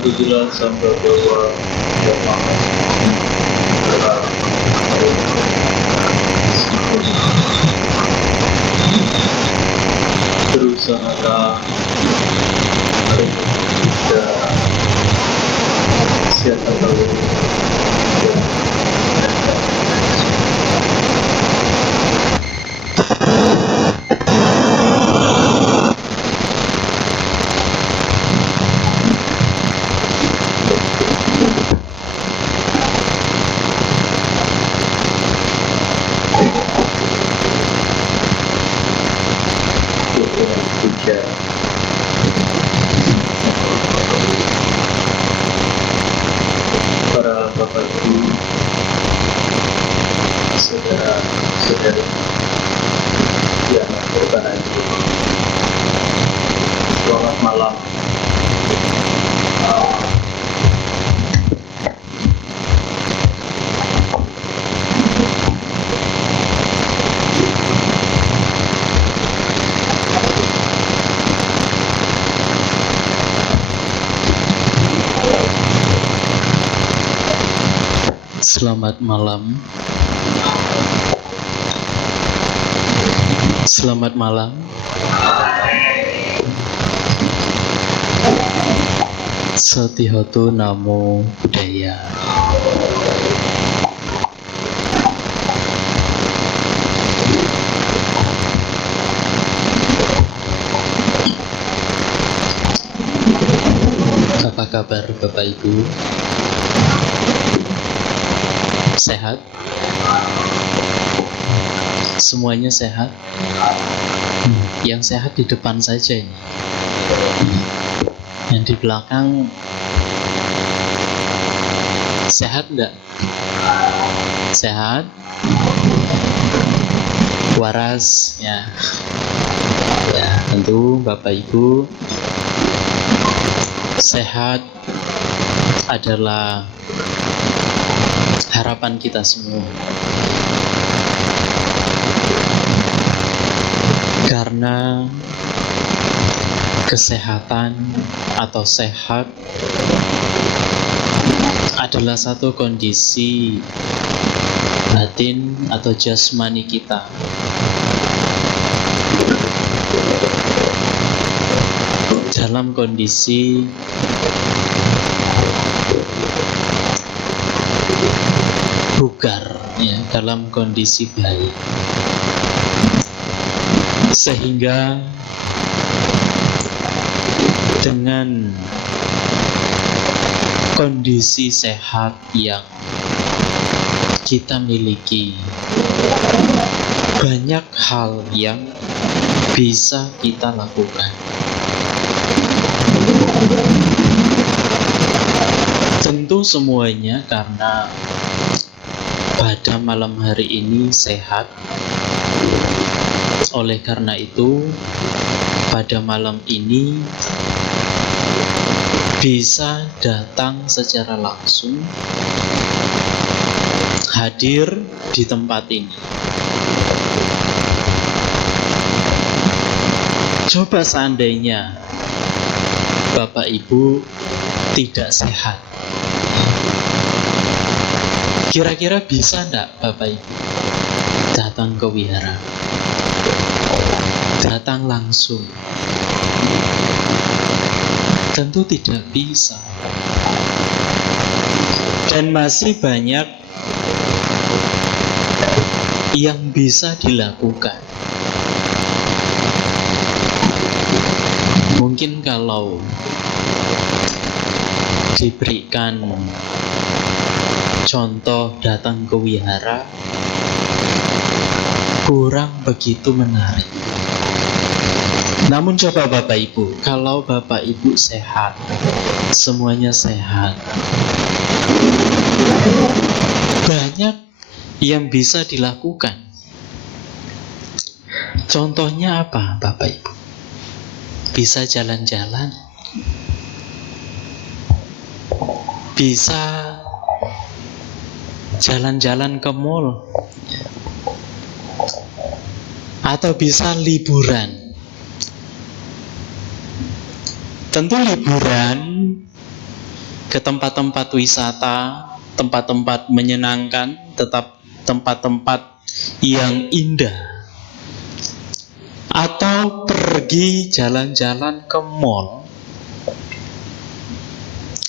Alhamdulillah sampai bahwa berusaha bisa siapa tahu tiga para bapak ibu saudara-saudari yang berbahagia. Selamat malam. Selamat malam. Selamat malam. Satihotu Namo Buddhaya. Apa kabar Bapak Ibu? Sehat? Semuanya sehat? Yang sehat di depan saja ini. Yang di belakang sehat enggak? Sehat? Waras? Ya, tentu Bapak Ibu sehat adalah harapan kita semua. Karena kesehatan atau sehat adalah satu kondisi batin atau jasmani kita. Dalam kondisi bugar, ya, dalam kondisi baik, sehingga dengan kondisi sehat yang kita miliki, banyak hal yang bisa kita lakukan. Tentu semuanya karena pada malam hari ini sehat. Oleh karena itu, pada malam ini bisa datang secara langsung hadir di tempat ini. Coba seandainya Bapak Ibu tidak sehat, kira-kira bisa enggak Bapak Ibu datang ke wihara? Datang langsung? Tentu tidak bisa. Dan masih banyak yang bisa dilakukan. Mungkin kalau diberikan contoh datang ke wihara, kurang begitu menarik. Namun coba Bapak Ibu, kalau Bapak Ibu sehat, semuanya sehat, banyak yang bisa dilakukan. Contohnya apa Bapak Ibu? Bisa jalan-jalan, bisa jalan-jalan ke mall, atau bisa liburan. Tentu liburan ke tempat-tempat wisata, tempat-tempat menyenangkan, tetap tempat-tempat yang indah, atau pergi jalan-jalan ke mall,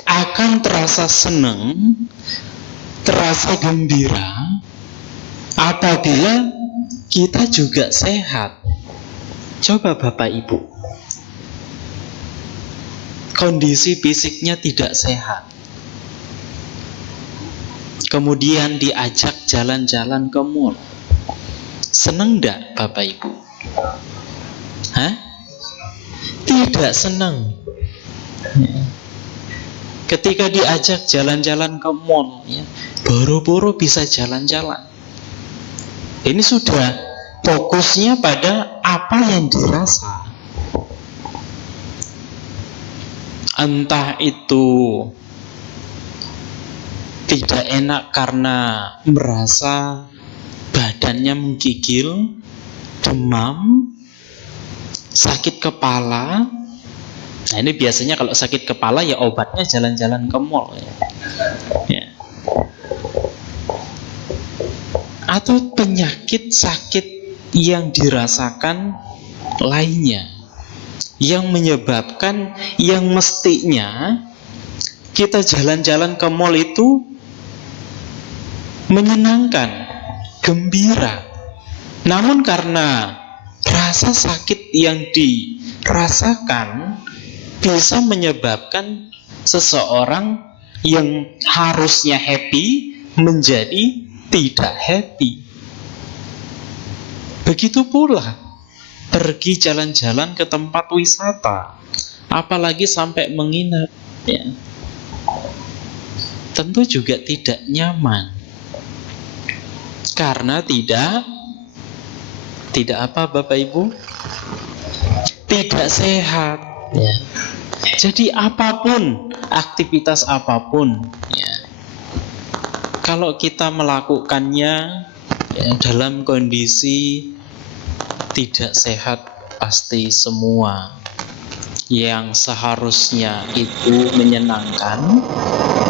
akan terasa senang, terasa gembira apabila kita juga sehat. Coba Bapak Ibu, kondisi fisiknya tidak sehat, kemudian diajak jalan-jalan ke mall, seneng enggak Bapak Ibu? Hah? Tidak senang. Ketika diajak jalan-jalan ke mall, ya, boro-boro bisa jalan-jalan. Ini sudah fokusnya pada apa yang dirasa. Entah itu tidak enak karena merasa badannya menggigil, demam, sakit kepala. Nah, ini biasanya kalau sakit kepala ya obatnya jalan-jalan ke mall ya. Ya. Atau penyakit sakit yang dirasakan lainnya, yang menyebabkan yang mestinya kita jalan-jalan ke mall itu menyenangkan, gembira, namun karena rasa sakit yang dirasakan bisa menyebabkan seseorang yang harusnya happy menjadi tidak happy. Begitu pula pergi jalan-jalan ke tempat wisata, apalagi sampai menginap, ya, tentu juga tidak nyaman karena tidak apa Bapak Ibu? Tidak sehat, ya. Jadi apapun, aktivitas apapun, ya, kalau kita melakukannya ya, dalam kondisi tidak sehat, pasti semua yang seharusnya itu menyenangkan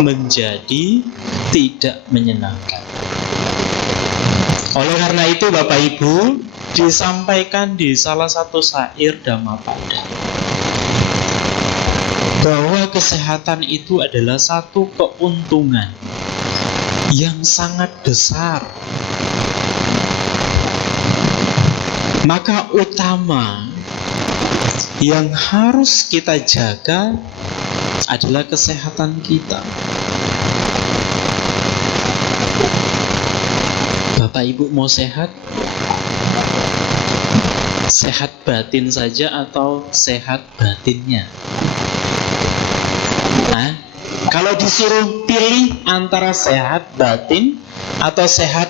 menjadi tidak menyenangkan. Oleh karena itu Bapak Ibu, disampaikan di salah satu syair Dhammapada bahwa kesehatan itu adalah satu keuntungan yang sangat besar. Maka utama yang harus kita jaga adalah kesehatan kita. Bapak Ibu mau sehat? Sehat batin saja atau sehat batinnya? Nah, kalau disuruh pilih antara sehat batin atau sehat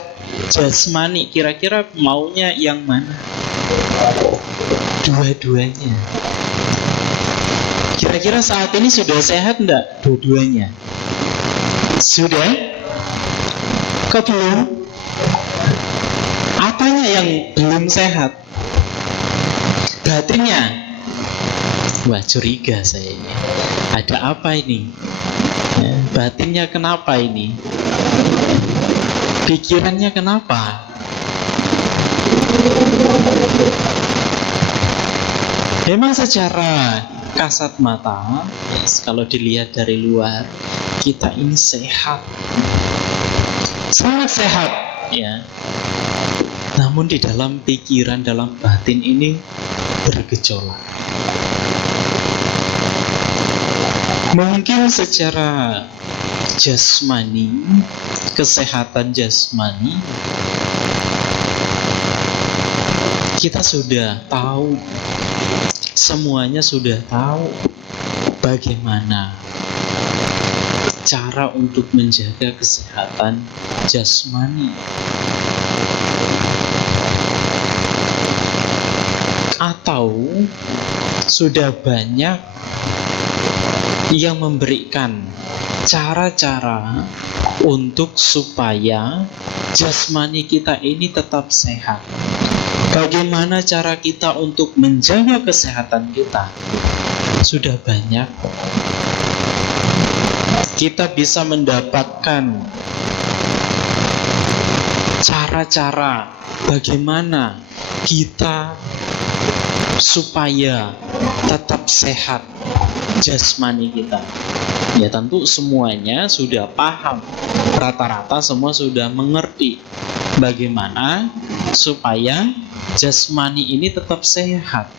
jasmani, kira-kira maunya yang mana? Dua-duanya. Kira-kira saat ini sudah sehat enggak dua-duanya? Sudah? Kok belum? Apanya yang belum sehat? Batinnya? Wah, curiga saya ini. Ada apa ini? Ya, batinnya kenapa ini? Pikirannya kenapa? Memang secara kasat mata, kalau dilihat dari luar, kita ini sehat, sangat sehat, ya. Namun di dalam pikiran, dalam batin ini bergejolak. Mungkin secara jasmani, kesehatan jasmani, kita sudah tahu, semuanya sudah tahu bagaimana cara untuk menjaga kesehatan jasmani. Atau sudah banyak yang memberikan cara-cara untuk supaya jasmani kita ini tetap sehat. Bagaimana cara kita untuk menjaga kesehatan kita? Sudah banyak. kita bisa mendapatkan cara-cara bagaimana kita supaya tetap sehat jasmani kita. Ya tentu semuanya sudah paham, rata-rata semua sudah mengerti bagaimana supaya jasmani ini tetap sehat.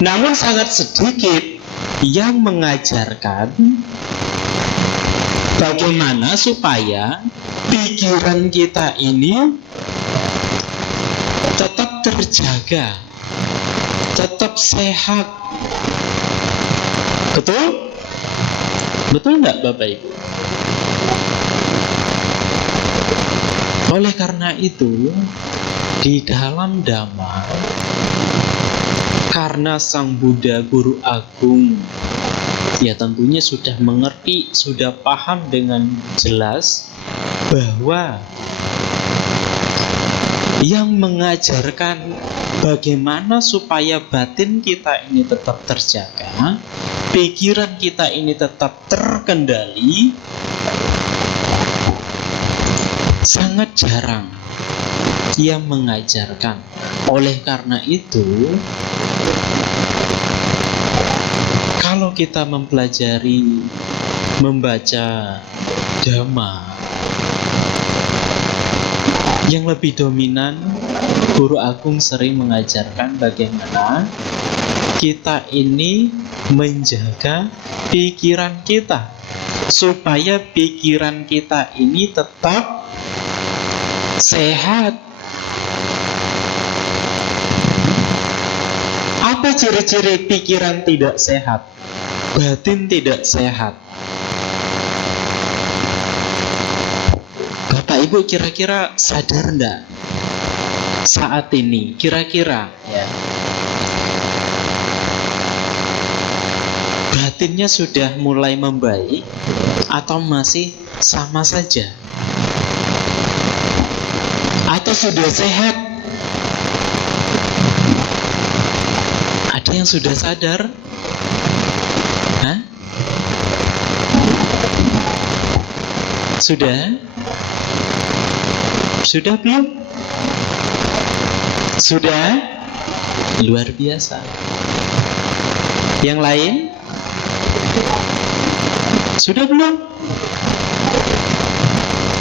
Namun sangat sedikit yang mengajarkan bagaimana supaya pikiran kita ini tetap terjaga, tetap sehat. Betul? Betul enggak Bapak Ibu? Oleh karena itu, di dalam Dhamma, karena Sang Buddha Guru Agung ya tentunya sudah mengerti, sudah paham dengan jelas bahwa yang mengajarkan bagaimana supaya batin kita ini tetap terjaga, pikiran kita ini tetap terkendali, sangat jarang yang mengajarkan. Oleh karena itu, kalau kita mempelajari, membaca Dhamma, yang lebih dominan, Guru Agung sering mengajarkan bagaimana kita ini menjaga pikiran kita, supaya pikiran kita ini tetap sehat. Apa ciri-ciri pikiran tidak sehat? Batin tidak sehat. Bapak Ibu kira-kira sadar enggak saat ini? Kira-kira ya, batinnya sudah mulai membaik atau masih sama saja? Atau sudah sehat? Ada yang sudah sadar? Hah? Sudah? Sudah belum? Sudah? Luar biasa. Yang lain? Sudah belum?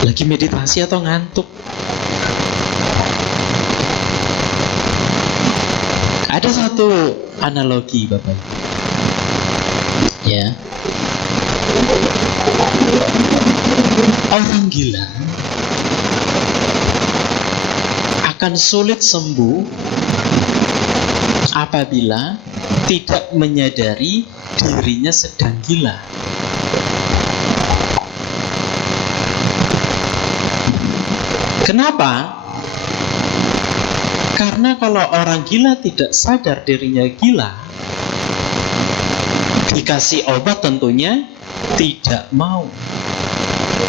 Lagi meditasi atau ngantuk? Ada satu analogi Bapak, ya, orang gila akan sulit sembuh apabila tidak menyadari dirinya sedang gila. Kenapa? Karena kalau orang gila tidak sadar dirinya gila, dikasih obat tentunya tidak mau,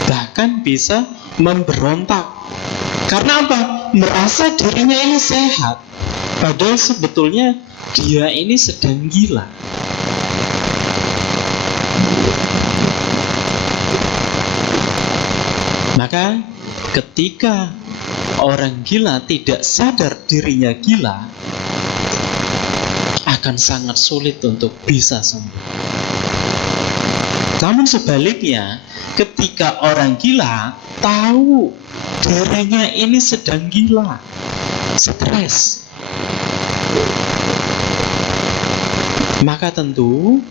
bahkan bisa memberontak. Karena apa? Merasa dirinya ini sehat, padahal sebetulnya dia ini sedang gila. Maka ketika orang gila tidak sadar dirinya gila, akan sangat sulit untuk bisa sembuh. Namun sebaliknya, ketika orang gila tahu dirinya ini sedang gila, stres, maka tentu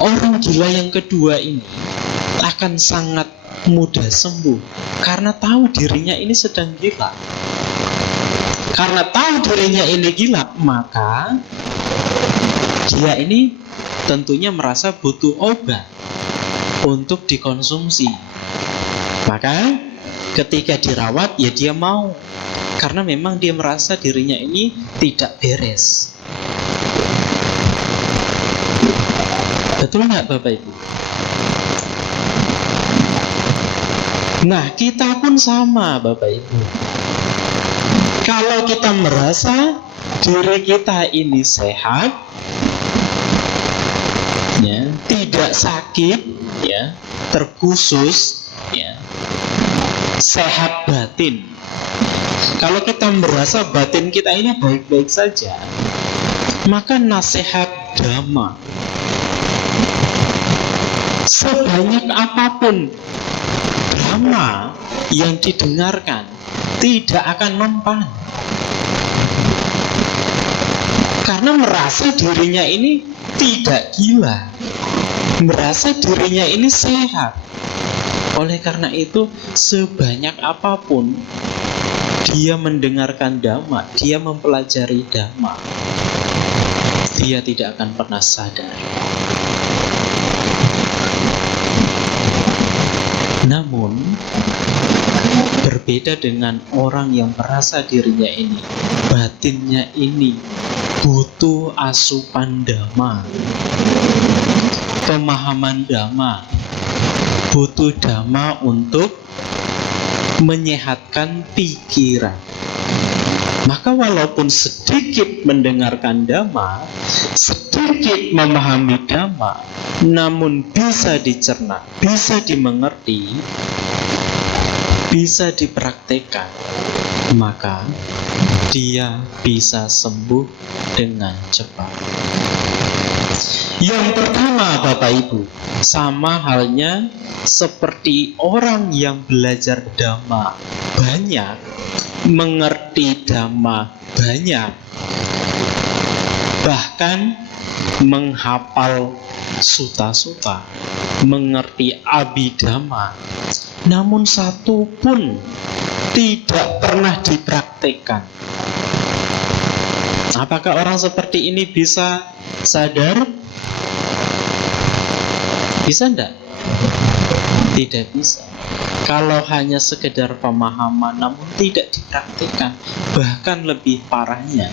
orang gila yang kedua ini akan sangat mudah sembuh, karena tahu dirinya ini sedang gila. Karena tahu dirinya ini gila, maka dia ini tentunya merasa butuh obat untuk dikonsumsi. Maka ketika dirawat, ya dia mau, karena memang dia merasa dirinya ini tidak beres. Betul nggak Bapak Ibu? Nah, kita pun sama Bapak Ibu. Kalau kita merasa diri kita ini sehat, ya, tidak sakit, ya, terkhusus, ya, sehat batin. Kalau kita merasa batin kita ini baik-baik saja, maka nasihat Dhamma sebanyak apapun Dhamma yang didengarkan tidak akan mempan, karena merasa dirinya ini tidak gila, merasa dirinya ini sehat. Oleh karena itu, sebanyak apapun dia mendengarkan Dhamma, dia mempelajari Dhamma, dia tidak akan pernah sadar. Namun berbeda dengan orang yang merasa dirinya ini, batinnya ini butuh asupan Dhamma, pemahaman Dhamma, butuh Dhamma untuk menyehatkan pikiran. Maka walaupun sedikit mendengarkan Dhamma, sedikit memahami Dhamma, namun bisa dicerna, bisa dimengerti, bisa dipraktekkan, maka dia bisa sembuh dengan cepat. Yang pertama, Bapak Ibu, sama halnya seperti orang yang belajar Dhamma banyak, mengerti Dhamma banyak, bahkan menghafal suta-suta, mengerti Abhidhamma, namun satu pun tidak pernah dipraktikkan. Apakah orang seperti ini bisa sadar? Bisa enggak? Tidak bisa. Kalau hanya sekedar pemahaman namun tidak dipraktikkan, bahkan lebih parahnya,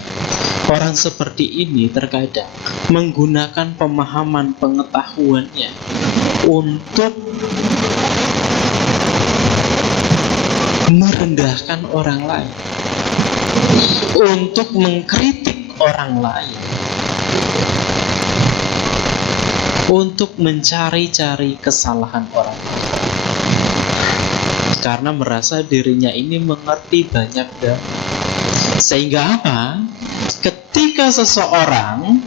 orang seperti ini terkadang menggunakan pemahaman pengetahuannya untuk merendahkan orang lain, untuk mengkritik orang lain, untuk mencari-cari kesalahan orang lain, karena merasa dirinya ini mengerti banyak Dhamma. Sehingga apa? Ketika seseorang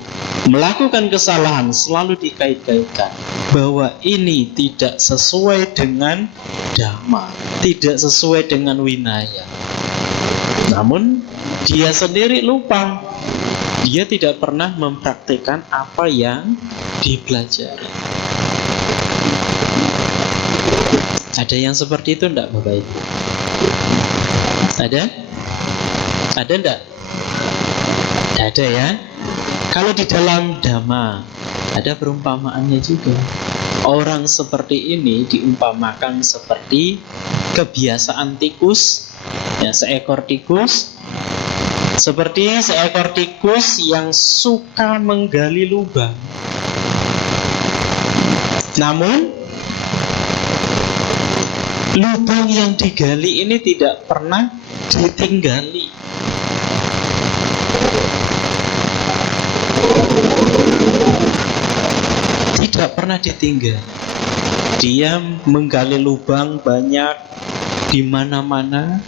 melakukan kesalahan, selalu dikait-kaitkan bahwa ini tidak sesuai dengan Dhamma, tidak sesuai dengan Winaya. Namun dia sendiri lupa, dia tidak pernah mempraktikkan apa yang dipelajari. Ada yang seperti itu enggak, Bapak Ibu? Ada? Ada enggak? Ada ya. Kalau di dalam Dhamma ada perumpamaannya juga. Orang seperti ini diumpamakan seperti kebiasaan tikus, ya, seekor tikus. Seperti seekor tikus yang suka menggali lubang. Namun lubang yang digali ini tidak pernah ditinggali. Tidak pernah ditinggal. Dia menggali lubang banyak di mana-mana,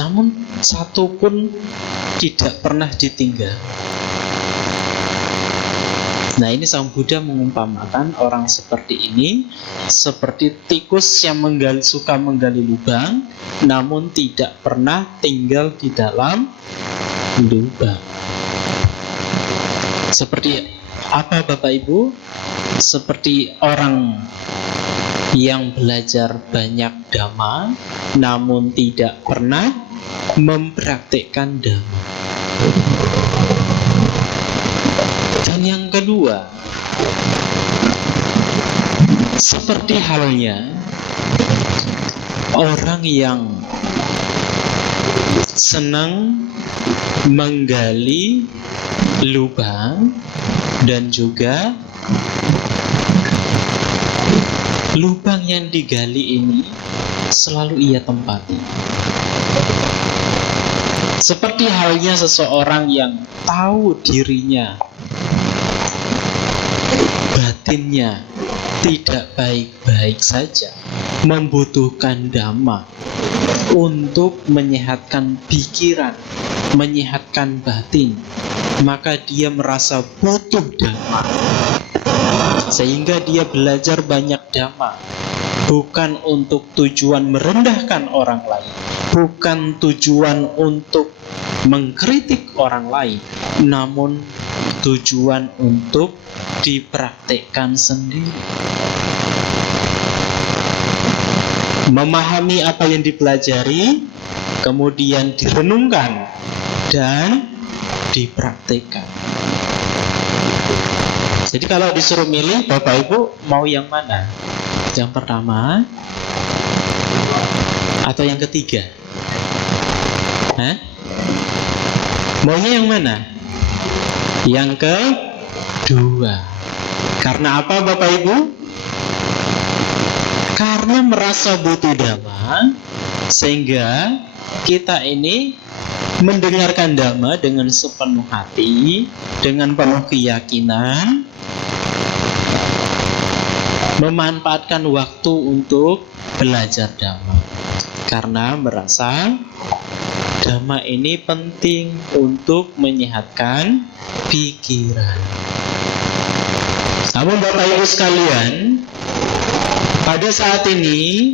namun satu pun tidak pernah ditinggal. Nah, ini Sang Buddha mengumpamakan orang seperti ini seperti tikus yang suka menggali lubang, namun tidak pernah tinggal di dalam lubang. Seperti apa, Bapak Ibu? Seperti orang yang belajar banyak Dhamma, namun tidak pernah mempraktikkan Dhamma. Dan yang kedua, seperti halnya orang yang senang menggali lubang dan juga lubang yang digali ini selalu ia tempati. Seperti halnya seseorang yang tahu dirinya batinnya tidak baik-baik saja, membutuhkan dhamma untuk menyehatkan pikiran, menyehatkan batin, maka dia merasa butuh dhamma, sehingga dia belajar banyak dhamma, bukan untuk tujuan merendahkan orang lain, bukan tujuan untuk mengkritik orang lain, namun tujuan untuk dipraktikkan sendiri. Memahami apa yang dipelajari, kemudian direnungkan dan dipraktikkan. Jadi kalau disuruh milih, Bapak Ibu mau yang mana? Yang pertama atau yang ketiga? Maunya yang mana? Yang kedua. Karena apa, Bapak Ibu? Karena merasa butuh dhamma, sehingga kita ini mendengarkan dhamma dengan sepenuh hati, dengan penuh keyakinan, memanfaatkan waktu untuk belajar dhamma, karena merasa dhamma ini penting untuk menyehatkan pikiran. Namun Bapak Ibu sekalian, pada saat ini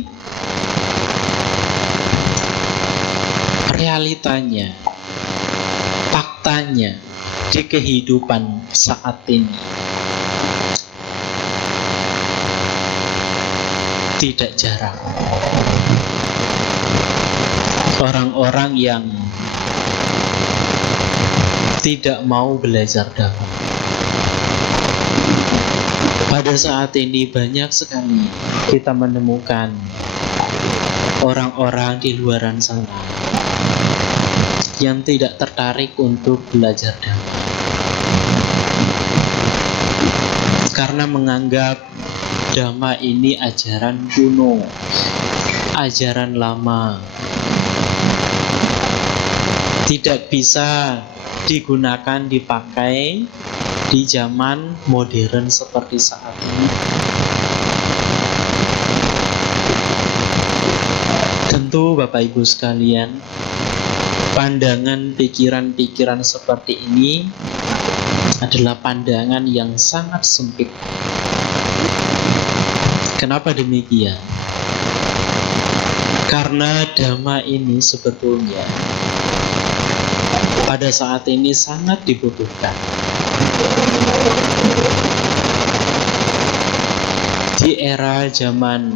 realitanya, faktanya di kehidupan saat ini tidak jarang orang-orang yang tidak mau belajar dhamma. Pada saat ini banyak sekali kita menemukan orang-orang di luaran sana yang tidak tertarik untuk belajar dhamma, karena menganggap dhamma ini ajaran kuno, ajaran lama, tidak bisa digunakan, dipakai di zaman modern seperti saat ini. Tentu Bapak Ibu sekalian, pandangan pikiran-pikiran seperti ini adalah pandangan yang sangat sempit. Kenapa demikian? Karena dhamma ini sebetulnya pada saat ini sangat dibutuhkan. Di era zaman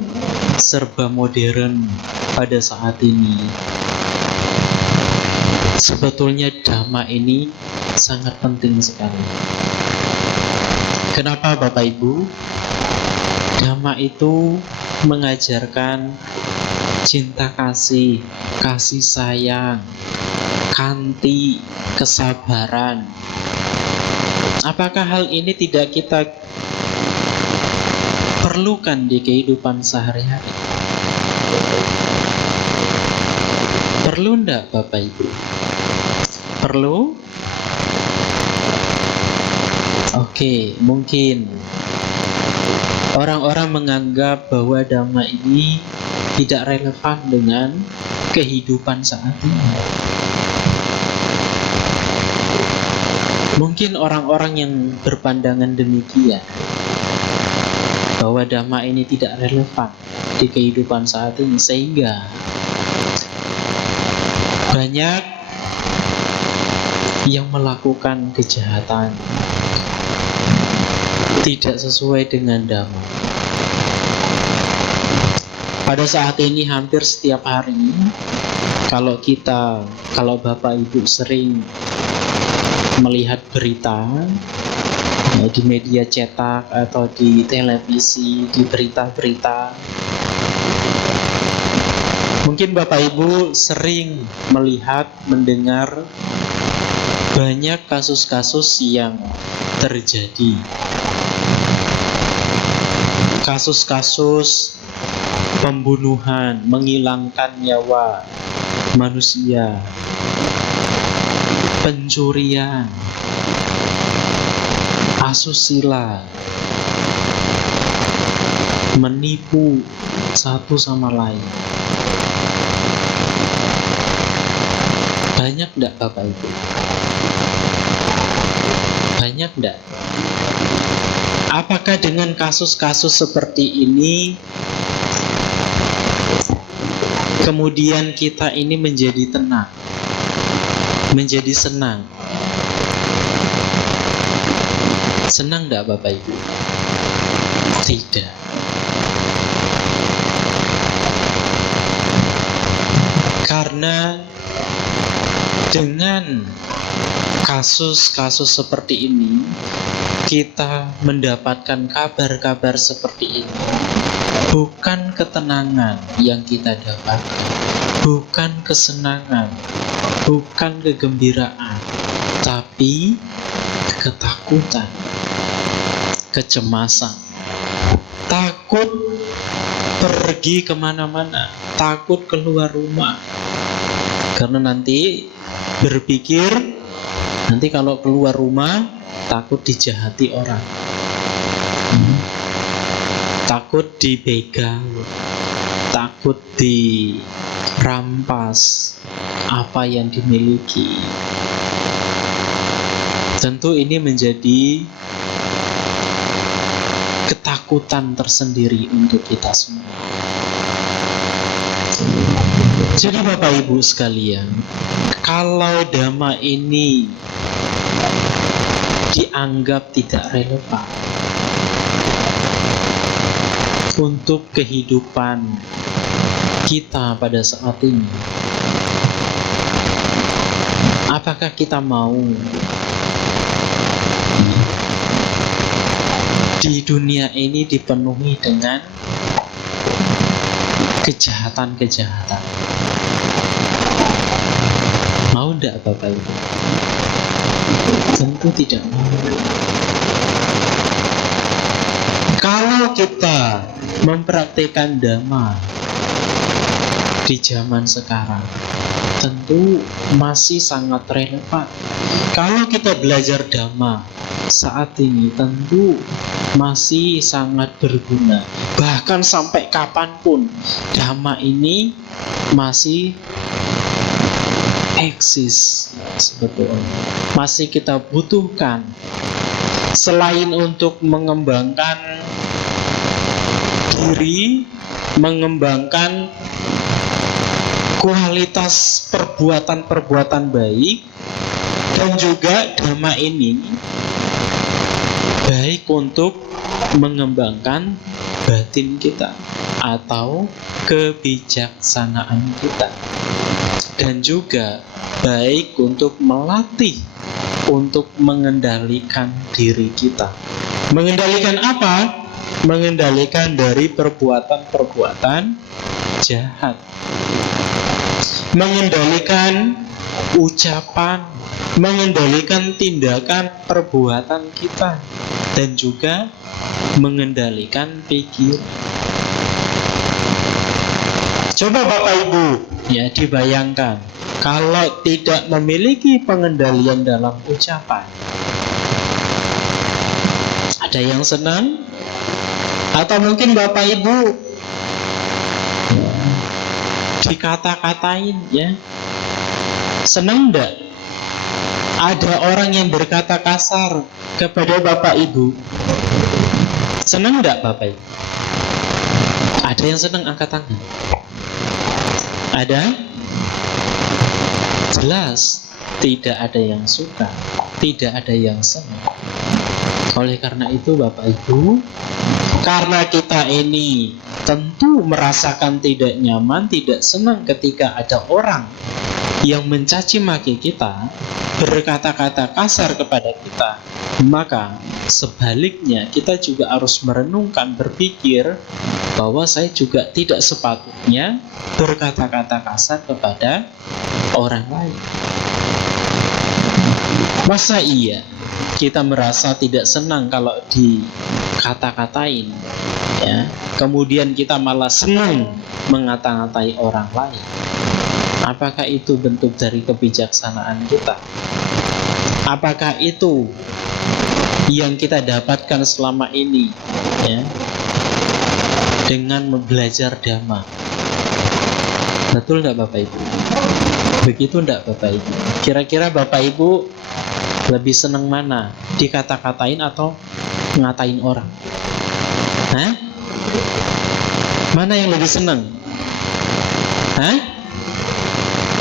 serba modern pada saat ini, sebetulnya dhamma ini sangat penting sekali. Kenapa Bapak Ibu? Dhamma itu mengajarkan cinta kasih, kasih sayang, kanti, kesabaran. Apakah hal ini tidak kita perlukan di kehidupan sehari-hari? Perlu enggak Bapak Ibu? Perlu? Oke, mungkin orang-orang menganggap bahwa dhamma ini tidak relevan dengan kehidupan saat ini. Mungkin orang-orang yang berpandangan demikian, bahwa dhamma ini tidak relevan di kehidupan saat ini, sehingga banyak yang melakukan kejahatan tidak sesuai dengan dhamma. Pada saat ini hampir setiap hari, kalau Bapak Ibu sering melihat berita di media cetak atau di televisi, di berita-berita, mungkin Bapak Ibu sering melihat, mendengar banyak kasus-kasus yang terjadi. Kasus-kasus pembunuhan, menghilangkan nyawa manusia, pencurian, asusila, menipu satu sama lain. Banyak enggak Bapak Ibu? Banyak enggak? Apakah dengan kasus-kasus seperti ini kemudian kita ini menjadi tenang, menjadi senang? Senang enggak Bapak Ibu? Tidak. Karena dengan kasus-kasus seperti ini, kita mendapatkan kabar-kabar seperti ini. Bukan ketenangan yang kita dapatkan, bukan kesenangan, bukan kegembiraan, tapi ketakutan, kecemasan, takut pergi kemana-mana, takut keluar rumah, karena nanti berpikir nanti kalau keluar rumah takut dijahati orang, takut dibegal, takut dirampas apa yang dimiliki. Tentu ini menjadi ketakutan tersendiri untuk kita semua. Jadi Bapak Ibu sekalian, kalau dhamma ini dianggap tidak relevan untuk kehidupan kita pada saat ini, apakah kita mau di dunia ini dipenuhi dengan kejahatan-kejahatan? Mau enggak Bapak Ibu? Tentu tidak mau. Kalau kita mempraktikkan dhamma di zaman sekarang, tentu masih sangat relevan. Kalau kita belajar dhamma saat ini, tentu masih sangat berguna. Bahkan sampai kapanpun dhamma ini masih eksis sebetulnya, masih kita butuhkan. Selain untuk mengembangkan diri, mengembangkan kualitas perbuatan-perbuatan baik, dan juga dhamma ini baik untuk mengembangkan batin kita atau kebijaksanaan kita, dan juga baik untuk melatih, untuk mengendalikan diri kita. Mengendalikan apa? Mengendalikan dari perbuatan-perbuatan jahat, mengendalikan ucapan, mengendalikan tindakan perbuatan kita, dan juga mengendalikan pikiran. Coba Bapak Ibu ya dibayangkan, kalau tidak memiliki pengendalian dalam ucapan, ada yang senang? Atau mungkin Bapak Ibu dikata-katain ya, senang enggak? Ada orang yang berkata kasar kepada Bapak Ibu, senang enggak Bapak Ibu? Ada yang senang? Angkat tangan. Ada? Jelas tidak ada yang suka, tidak ada yang senang. Oleh karena itu Bapak Ibu, karena kita ini tentu merasakan tidak nyaman, tidak senang ketika ada orang yang mencaci maki kita, berkata-kata kasar kepada kita, maka sebaliknya kita juga harus merenungkan, berpikir bahwa saya juga tidak sepatutnya berkata-kata kasar kepada orang lain. Masa iya kita merasa tidak senang kalau dikata-katain ya, kemudian kita malah senang mengata-ngatai orang lain? Apakah itu bentuk dari kebijaksanaan kita? Apakah itu yang kita dapatkan selama ini ya? dengan belajar dhamma. Betul enggak Bapak Ibu? Begitu enggak Bapak Ibu? Kira-kira Bapak Ibu lebih senang mana? Dikata-katain atau ngatain orang? Hah? Mana yang lebih senang? Hah?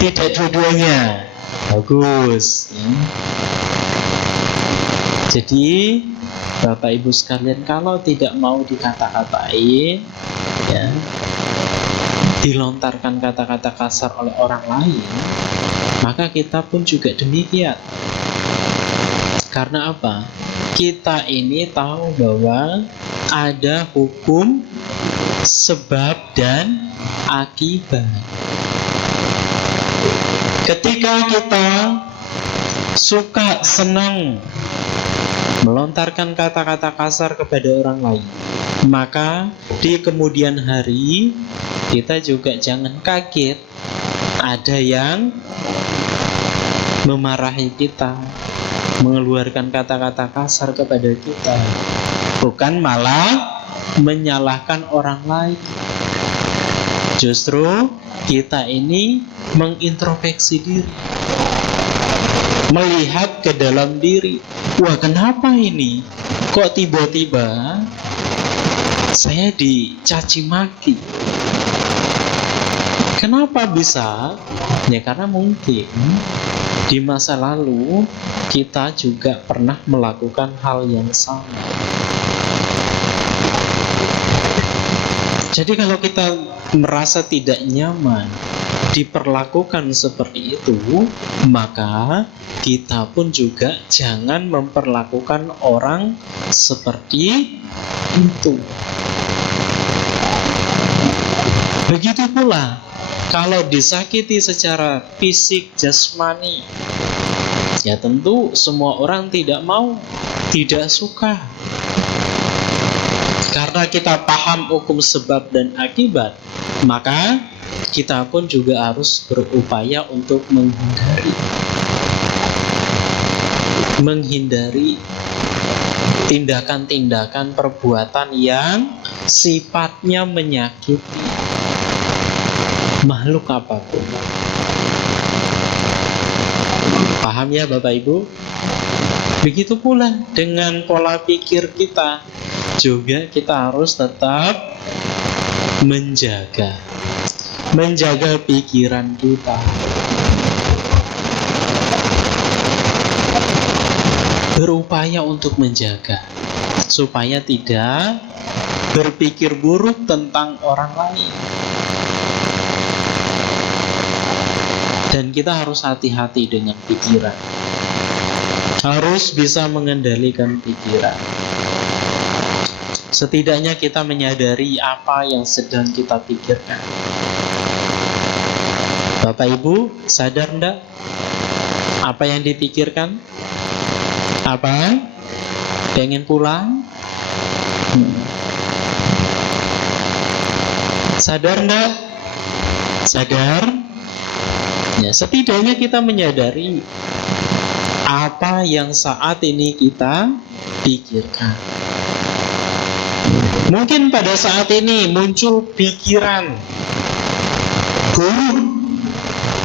Tidak dua-duanya. Bagus. Jadi Bapak Ibu sekalian, kalau tidak mau dikata-katain, ya, dilontarkan kata-kata kasar oleh orang lain, maka kita pun juga demikian. Karena apa? Kita ini tahu bahwa ada hukum sebab dan akibat. Ketika kita suka, senang melontarkan kata-kata kasar kepada orang lain, maka di kemudian hari kita juga jangan kaget ada yang memarahi kita, mengeluarkan kata-kata kasar kepada kita, bukan malah menyalahkan orang lain. Justru kita ini mengintrospeksi diri, melihat ke dalam diri. Wah, kenapa ini? Kok tiba-tiba saya dicaci maki? Kenapa bisa? Ya karena mungkin di masa lalu kita juga pernah melakukan hal yang sama. Jadi kalau kita merasa tidak nyaman diperlakukan seperti itu, maka kita pun juga jangan memperlakukan orang seperti itu. Begitu pula kalau disakiti secara fisik, jasmani, ya tentu semua orang tidak mau, tidak suka. Karena kita paham hukum sebab dan akibat, maka kita pun juga harus berupaya untuk menghindari tindakan-tindakan perbuatan yang sifatnya menyakiti makhluk apapun. Paham ya Bapak Ibu? Begitu pula dengan pola pikir kita, juga kita harus tetap menjaga pikiran kita. Berupaya untuk menjaga supaya tidak berpikir buruk tentang orang lain. Dan kita harus hati-hati dengan pikiran. Harus bisa mengendalikan pikiran. Setidaknya kita menyadari apa yang sedang kita pikirkan. Bapak Ibu, sadar enggak apa yang dipikirkan? Apa? Pengen pulang? Sadar enggak? Sadar? Ya, setidaknya kita menyadari apa yang saat ini kita pikirkan. Mungkin pada saat ini muncul pikiran buruk,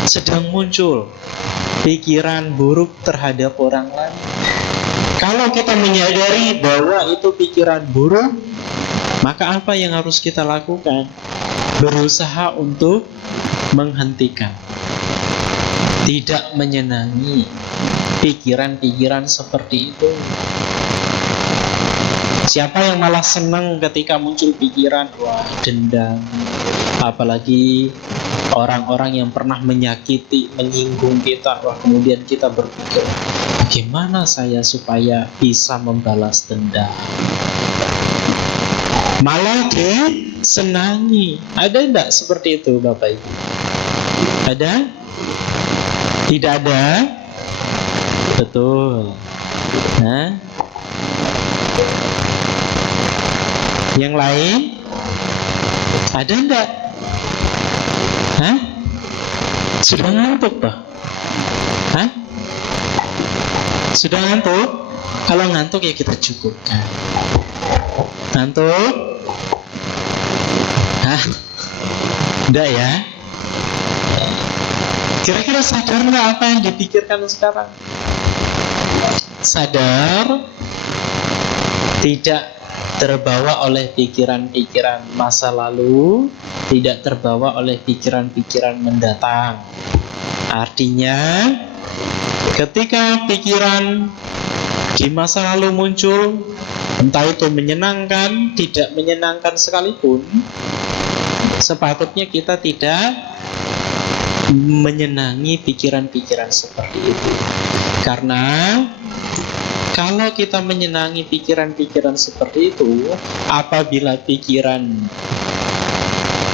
sedang muncul pikiran buruk terhadap orang lain. Kalau kita menyadari bahwa itu pikiran buruk, maka apa yang harus kita lakukan? Berusaha untuk menghentikan, tidak menyenangi pikiran-pikiran seperti itu. Siapa yang malah senang ketika muncul pikiran, wah, dendam, apalagi orang-orang yang pernah menyakiti, menyinggung kita, wah, kemudian kita berpikir, bagaimana saya supaya bisa membalas dendam? Malah disenangi. Ada enggak seperti itu Bapak Ibu? Ada? Tidak ada? Betul. Nah, yang lain ada enggak? Hah? Sudah ngantuk Pak? Hah? Sudah ngantuk? Kalau ngantuk ya kita cukupkan. Ngantuk? Hah? Enggak ya? Kira-kira sadar nggak apa yang dipikirkan sekarang? Sadar, tidak terbawa oleh pikiran-pikiran masa lalu, tidak terbawa oleh pikiran-pikiran mendatang. Artinya, ketika pikiran di masa lalu muncul, entah itu menyenangkan, tidak menyenangkan sekalipun, sepatutnya kita tidak menyenangi pikiran-pikiran seperti itu. Karena kalau kita menyenangi pikiran-pikiran seperti itu, apabila pikiran,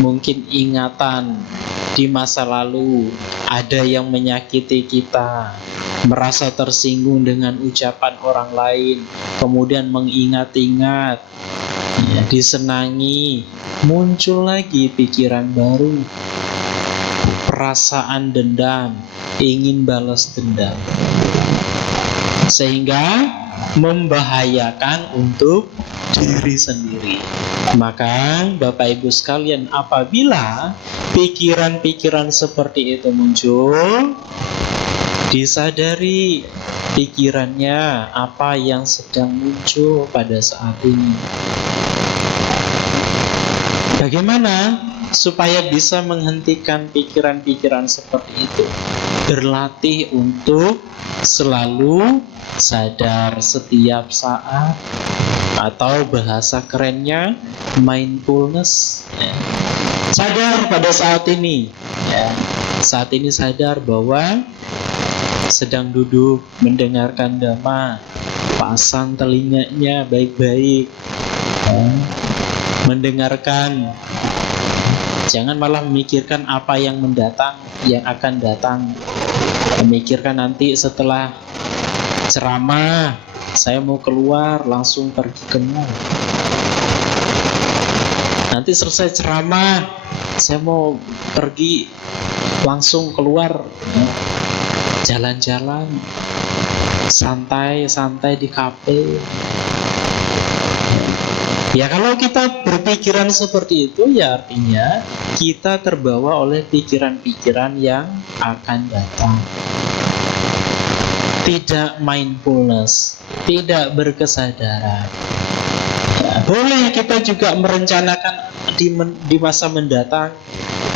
mungkin ingatan di masa lalu, ada yang menyakiti kita, merasa tersinggung dengan ucapan orang lain, kemudian mengingat-ingat, disenangi, muncul lagi pikiran baru, perasaan dendam, ingin balas dendam, sehingga membahayakan untuk diri sendiri. Maka Bapak Ibu sekalian, apabila pikiran-pikiran seperti itu muncul, disadari pikirannya apa yang sedang muncul pada saat ini. Bagaimana supaya bisa menghentikan pikiran-pikiran seperti itu? Berlatih untuk selalu sadar setiap saat, atau bahasa kerennya mindfulness. Sadar pada saat ini. Saat ini sadar bahwa sedang duduk mendengarkan dhamma, pasang telinganya baik-baik, mendengarkan. Jangan malah memikirkan apa yang mendatang, yang akan datang. Memikirkan nanti setelah ceramah, saya mau keluar, langsung pergi ke mall. Nanti selesai ceramah, saya mau pergi, langsung keluar, jalan-jalan, santai-santai di kafe. Ya, kalau kita berpikiran seperti itu, ya artinya kita terbawa oleh pikiran-pikiran yang akan datang. Tidak mindfulness, tidak berkesadaran. Ya, boleh kita juga merencanakan di masa mendatang,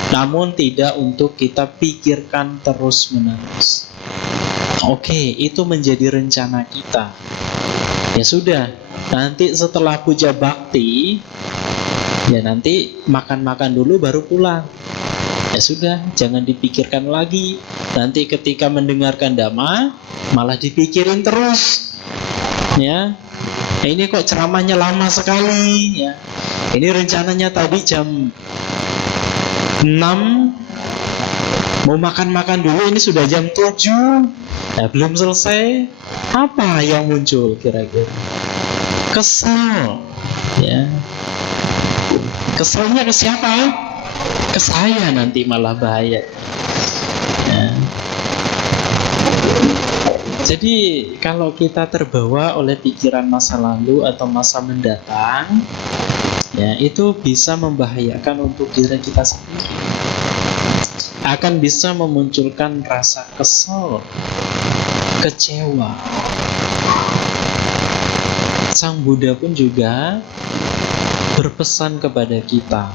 namun tidak untuk kita pikirkan terus-menerus. Oke, itu menjadi rencana kita. Ya sudah, nanti setelah puja bakti, ya nanti makan-makan dulu baru pulang. Ya sudah, jangan dipikirkan lagi. Nanti ketika mendengarkan dhamma, malah dipikirin terus. Ya, ini kok ceramahnya lama sekali. Ya, ini rencananya tadi jam 6, mau makan-makan dulu, ini sudah jam 7. Nah, belum selesai. Apa yang muncul kira-kira? Kesel. Ya. Keselnya ke siapa? Ke saya, nanti malah bahaya. Ya. Jadi kalau kita terbawa oleh pikiran masa lalu atau masa mendatang, ya itu bisa membahayakan untuk diri kita sendiri. Akan bisa memunculkan rasa kesel, kecewa. Sang Buddha pun juga berpesan kepada kita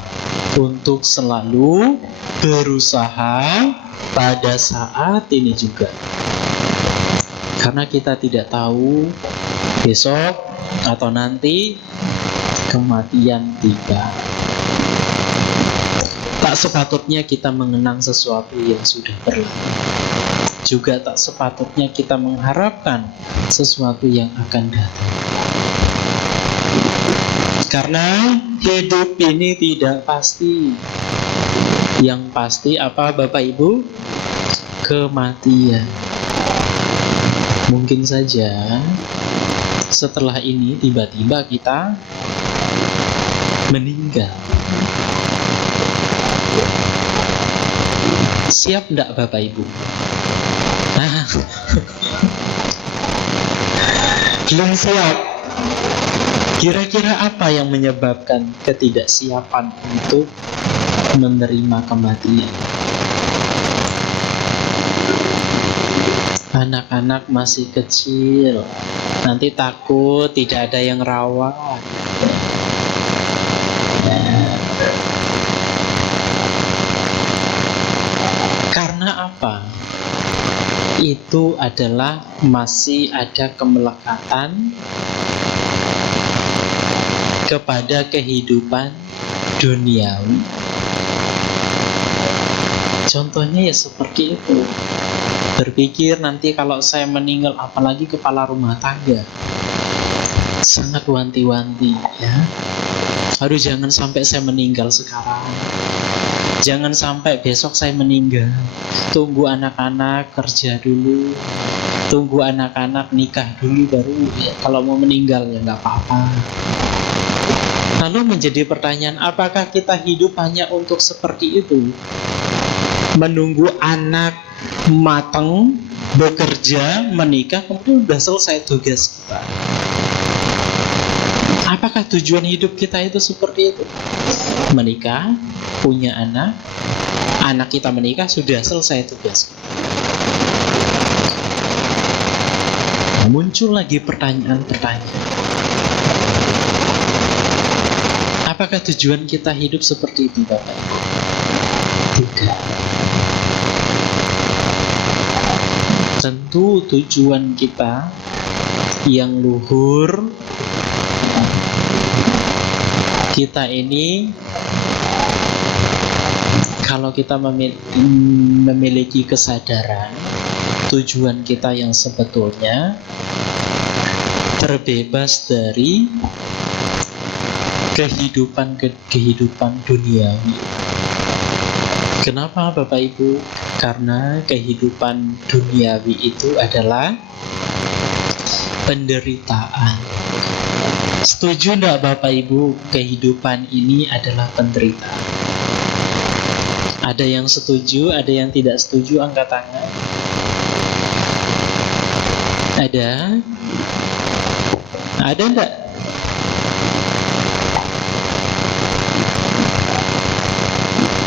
untuk selalu berusaha pada saat ini juga. Karena kita tidak tahu besok atau nanti kematian tiba. Tak sepatutnya kita mengenang sesuatu yang sudah berlalu. Juga tak sepatutnya kita mengharapkan sesuatu yang akan datang. Karena hidup ini tidak pasti. Yang pasti apa Bapak Ibu? Kematian. Mungkin saja setelah ini tiba-tiba kita meninggal. Siap enggak Bapak Ibu? Belum siap. Kira-kira apa yang menyebabkan ketidaksiapan untuk menerima kematian? Anak-anak masih kecil, nanti takut tidak ada yang rawat. Karena apa? Itu adalah masih ada kemelekatan kepada kehidupan duniawi. Contohnya ya seperti itu. Berpikir nanti kalau saya meninggal, apalagi kepala rumah tangga, sangat wanti-wanti ya. Aduh, jangan sampai saya meninggal sekarang, jangan sampai besok saya meninggal. Tunggu anak-anak kerja dulu, tunggu anak-anak nikah dulu, baru ya, kalau mau meninggal ya nggak apa-apa. Lalu menjadi pertanyaan, apakah kita hidup hanya untuk seperti itu? Menunggu anak matang, bekerja, menikah, kemudian sudah selesai tugas kita. Apakah tujuan hidup kita itu seperti itu? Menikah, punya anak, anak kita menikah, sudah selesai tugas kita. Muncul lagi pertanyaan-pertanyaan. Apakah tujuan kita hidup seperti itu, Bapak? Tidak. Tentu tujuan kita yang luhur, kita ini kalau kita memiliki kesadaran tujuan kita yang sebetulnya terbebas dari kehidupan duniawi. Kenapa Bapak Ibu? Karena kehidupan duniawi itu adalah penderitaan. Setuju enggak Bapak Ibu? Kehidupan ini adalah penderitaan. Ada yang setuju, ada yang tidak setuju, angkat tangan. Ada? Ada enggak?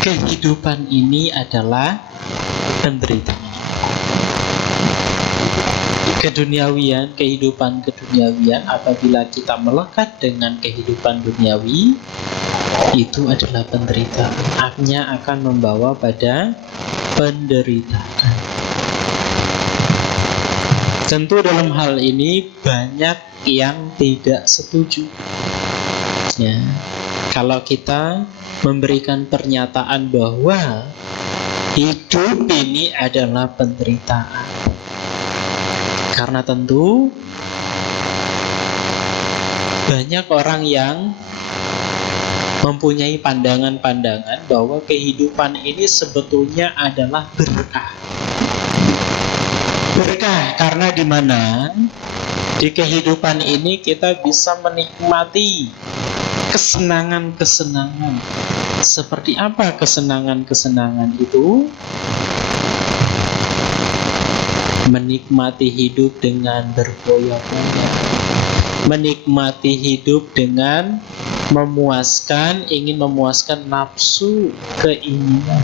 Kehidupan ini adalah penderitaan. Keduniawian, kehidupan keduniawian, apabila kita melekat dengan kehidupan duniawi, itu adalah penderitaan. Artinya akan membawa pada penderitaan. Tentu dalam hal ini banyak yang tidak setuju. Ya, kalau kita memberikan pernyataan bahwa hidup ini adalah penderitaan, karena tentu banyak orang yang mempunyai pandangan-pandangan bahwa kehidupan ini sebetulnya adalah berkah. Berkah karena di mana di kehidupan ini kita bisa menikmati kesenangan-kesenangan. Seperti apa kesenangan-kesenangan itu? Menikmati hidup dengan berfoya-foya, menikmati hidup dengan ingin memuaskan nafsu, keinginan.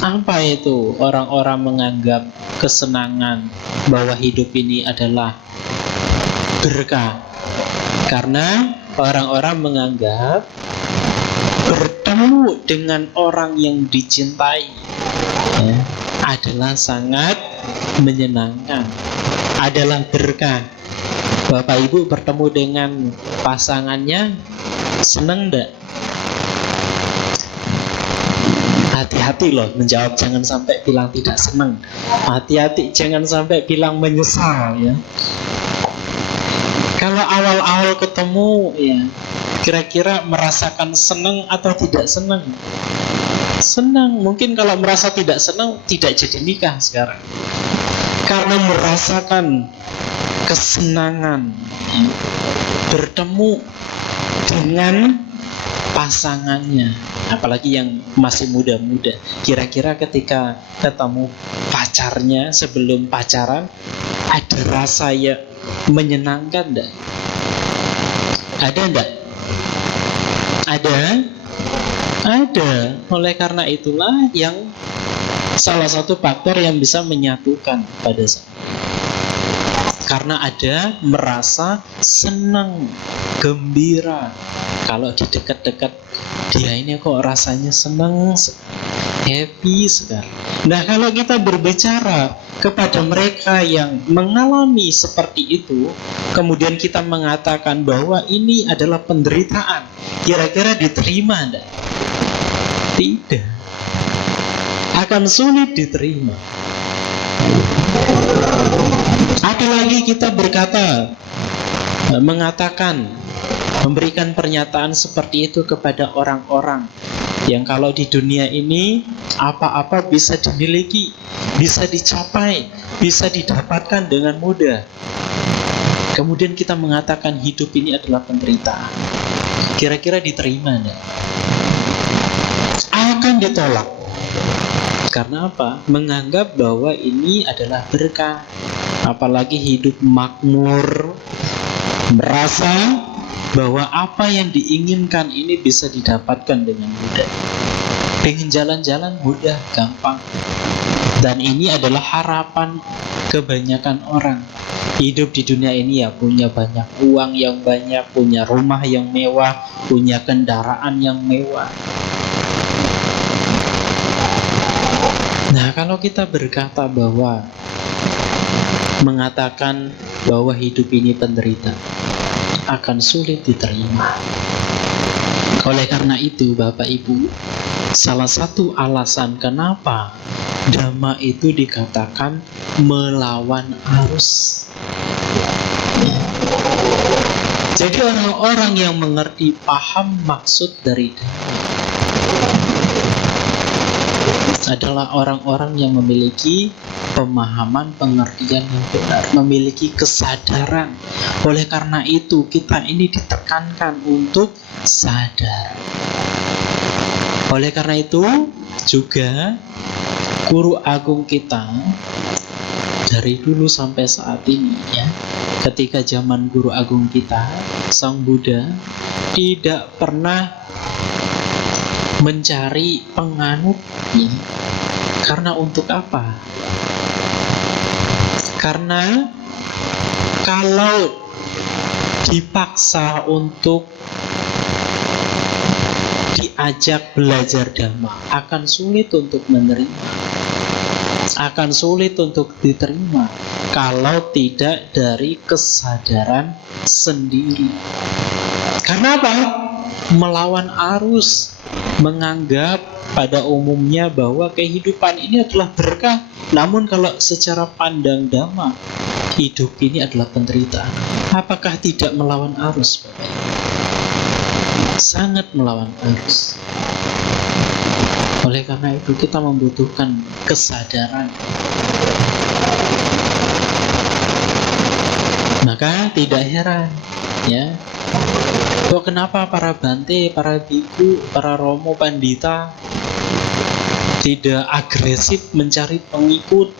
Apa itu orang-orang menganggap kesenangan bahwa hidup ini adalah berkah? Karena orang-orang menganggap bertemu dengan orang yang dicintai ya, adalah sangat menyenangkan, adalah berkah. Bapak Ibu bertemu dengan pasangannya, senang enggak? Hati-hati loh menjawab, jangan sampai bilang tidak senang. Hati-hati, jangan sampai bilang menyesal ya. Kalau awal-awal ketemu ya, kira-kira merasakan senang atau tidak senang? Senang. Mungkin kalau merasa tidak senang, tidak jadi nikah sekarang. Karena merasakan kesenangan bertemu dengan pasangannya, apalagi yang masih muda-muda. Kira-kira ketika ketemu pacarnya sebelum pacaran, Ada rasa yang menyenangkan enggak? Ada enggak? Ada? Ada. Oleh karena itulah yang salah satu faktor yang bisa menyatukan pada saat. Karena ada merasa senang, gembira. Kalau di dekat-dekat dia ini kok rasanya senang, happy sekali. Nah, kalau kita berbicara kepada mereka yang mengalami seperti itu, kemudian kita mengatakan bahwa ini adalah penderitaan, kira-kira diterima enggak? Tidak. Akan sulit diterima. Ada lagi kita berkata, mengatakan, memberikan pernyataan seperti itu kepada orang-orang yang kalau di dunia ini apa-apa bisa dimiliki, bisa dicapai, bisa didapatkan dengan mudah. Kemudian kita mengatakan hidup ini adalah penderitaan. Kira-kira diterima enggak? Akan ditolak. Karena apa? Menganggap bahwa ini adalah berkah. Apalagi hidup makmur, merasa bahwa apa yang diinginkan ini bisa didapatkan dengan mudah. Pengen jalan-jalan mudah, gampang. Dan ini adalah harapan kebanyakan orang. Hidup di dunia ini ya punya banyak uang yang banyak, punya rumah yang mewah, punya kendaraan yang mewah. Nah, kalau kita berkata bahwa mengatakan bahwa hidup ini penderitaan, akan sulit diterima. Oleh karena itu, Bapak Ibu, salah satu alasan kenapa Dhamma itu dikatakan melawan arus. Jadi orang-orang yang mengerti, paham maksud dari Dhamma adalah orang-orang yang memiliki pemahaman, pengertian yang benar, memiliki kesadaran. Oleh karena itu, kita ini ditekankan untuk sadar. Oleh karena itu, juga guru agung kita dari dulu sampai saat ini, ya, ketika zaman guru agung kita, Sang Buddha tidak pernah mencari penganutnya. Karena untuk apa? Karena kalau dipaksa untuk diajak belajar Dhamma, akan sulit untuk menerima, akan sulit untuk diterima kalau tidak dari kesadaran sendiri. Karena apa? Melawan arus, menganggap pada umumnya bahwa kehidupan ini adalah berkah. Namun kalau secara pandang Dhamma, hidup ini adalah penderitaan. Apakah tidak melawan arus, Bapak? Sangat melawan arus. Oleh karena itu kita membutuhkan kesadaran. Maka tidak heran, ya, kok kenapa para Bante, para biku, para romo, pandita tidak agresif mencari pengikut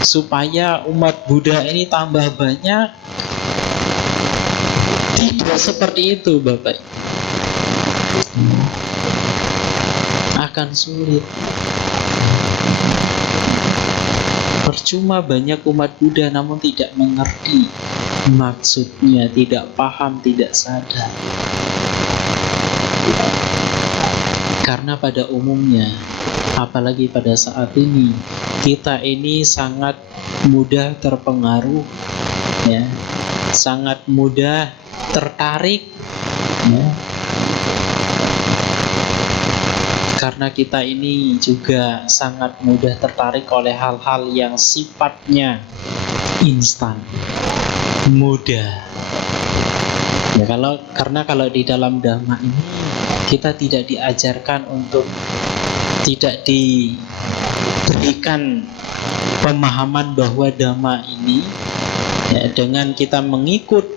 supaya umat Buddha ini tambah banyak? Tidak seperti itu, Bapak. Akan sulit. Percuma banyak umat Buddha namun tidak mengerti maksudnya, tidak paham, tidak sadar. Karena pada umumnya, apalagi pada saat ini, kita ini sangat mudah terpengaruh, ya, sangat mudah tertarik, ya. Karena kita ini juga sangat mudah tertarik oleh hal-hal yang sifatnya instan, mudah. Ya, karena kalau di dalam Dhamma ini kita tidak diajarkan untuk, tidak diberikan pemahaman bahwa Dhamma ini, ya, dengan kita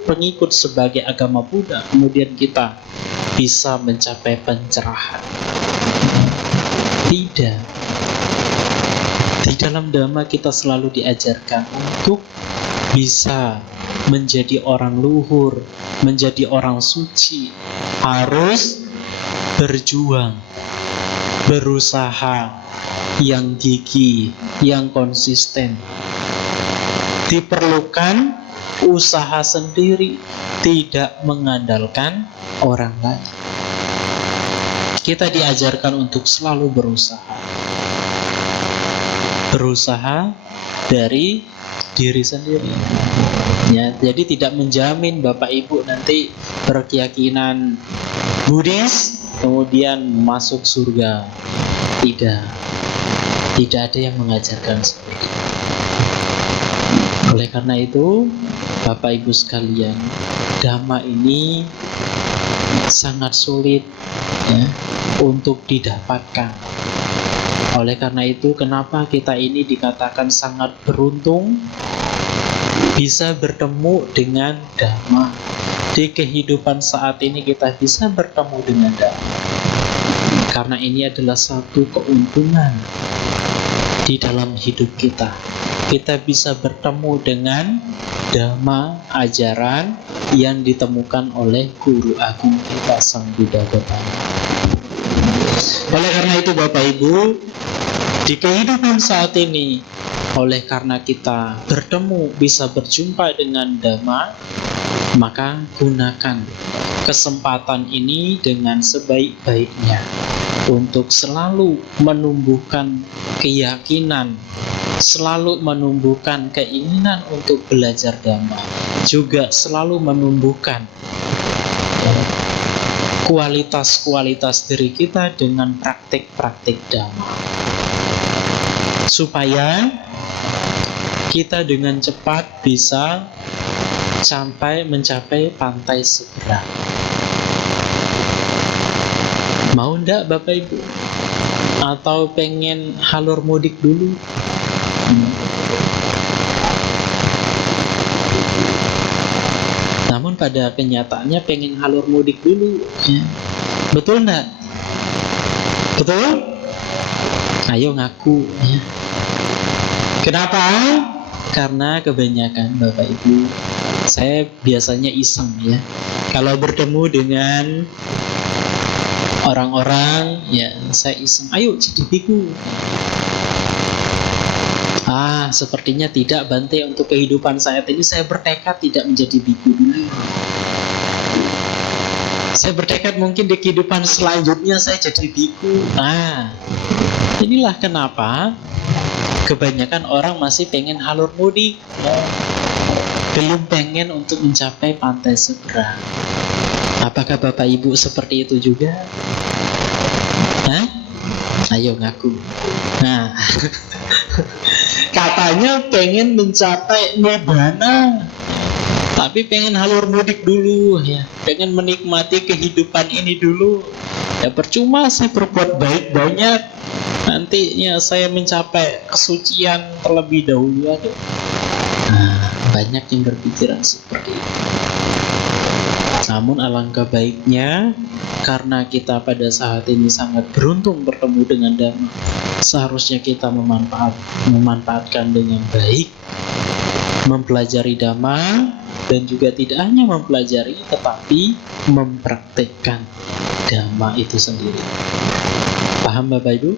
pengikut sebagai agama Buddha, kemudian kita bisa mencapai pencerahan. Tidak. Di dalam Dhamma kita selalu diajarkan untuk bisa menjadi orang luhur, menjadi orang suci, harus berjuang, berusaha, yang gigih, yang konsisten. Diperlukan usaha sendiri, tidak mengandalkan orang lain. Kita diajarkan untuk selalu berusaha. Berusaha dari diri sendiri. Ya, jadi tidak menjamin Bapak Ibu nanti berkeyakinan Buddhis kemudian masuk surga. Tidak. Tidak ada yang mengajarkan seperti itu. Oleh karena itu, Bapak Ibu sekalian, Dhamma ini sangat sulit ya, untuk didapatkan. Oleh karena itu, kenapa kita ini dikatakan sangat beruntung bisa bertemu dengan Dhamma. Di kehidupan saat ini kita bisa bertemu dengan Dhamma, karena ini adalah satu keuntungan di dalam hidup kita. Kita bisa bertemu dengan Dhamma, ajaran yang ditemukan oleh Guru Agung kita, Sang Buddha Gautama. Oleh karena itu Bapak Ibu, di kehidupan saat ini, oleh karena kita bertemu, bisa berjumpa dengan Dhamma, maka gunakan kesempatan ini dengan sebaik-baiknya untuk selalu menumbuhkan keyakinan, selalu menumbuhkan keinginan untuk belajar Dhamma, juga selalu menumbuhkan kualitas-kualitas diri kita dengan praktik-praktik Dhamma, supaya kita dengan cepat bisa mencapai pantai seberang. Mau ndak Bapak Ibu? Atau pengen halur mudik dulu? Namun pada kenyataannya pengen halur mudik dulu ya. Betul ndak? Betul? Ayo ngaku ya. Kenapa? Karena kebanyakan Bapak Ibu, saya biasanya iseng ya, kalau bertemu dengan orang-orang ya, saya iseng, ayo jadi biku. Sepertinya tidak, Bante. Untuk kehidupan saat ini saya bertekad tidak menjadi biku dulu. Saya bertekad mungkin di kehidupan selanjutnya saya jadi biku. Inilah kenapa kebanyakan orang masih pengen halur mudik, belum pengen untuk mencapai pantai seberang. Apakah Bapak Ibu seperti itu juga? Ayo ngaku. Katanya pengen mencapai nibbana, tapi pengen halur mudik dulu ya, pengen menikmati kehidupan ini dulu. Ya percuma saya berbuat baik banyak, nantinya saya mencapai kesucian terlebih dahulu. Banyak yang berpikiran seperti itu. Namun alangkah baiknya, karena kita pada saat ini sangat beruntung bertemu dengan Dhamma, seharusnya kita memanfaatkan dengan baik, mempelajari Dhamma, dan juga tidak hanya mempelajari, tetapi mempraktikkan Dhamma itu sendiri. Paham Bapak Ibu?